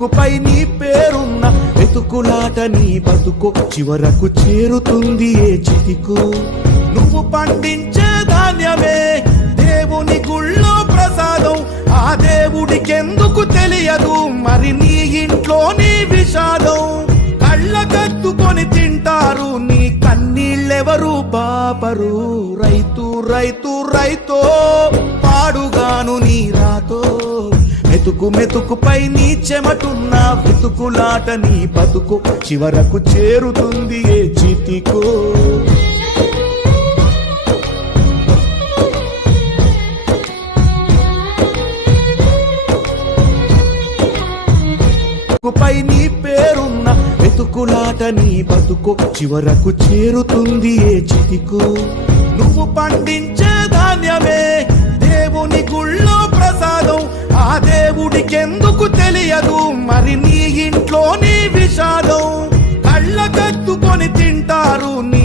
పై నీ పేరున్న వెతుకులాట నీ బతుకు చివరకు చేరుతుంది ఏ చితికు. నువ్వు పండించే ధాన్యమే దేవుని గుళ్ళో ప్రసాదం, ఆ దేవుడికెందుకు తెలియదు మరి నీ ఇంట్లో నీ విషాదం. కళ్ళ కత్తుకొని తింటారు నీ కన్నీళ్ళెవరు పాపరు. రైతు రైతు రైతో పాడుగాను నీ రాతో, మెతుకు మెతుకుపై నీ చెమటున్న వెతుకులాట నీ బతుకు చివరకు చేరుతుంది ఏ చితికో. పై నీ పేరున్న వెతుకులాట నీ బతుకు చివరకు చేరుతుంది ఏ చితికో. నువ్వు పండించే ధాన్యమే దేవుని గుళ్ళో ప్రసాదం, ఆ దేవుడికెందుకు తెలియదు మరి నీ ఇంట్లో నీ విషాదం. కళ్ళ కత్తుకొని తింటారు నీ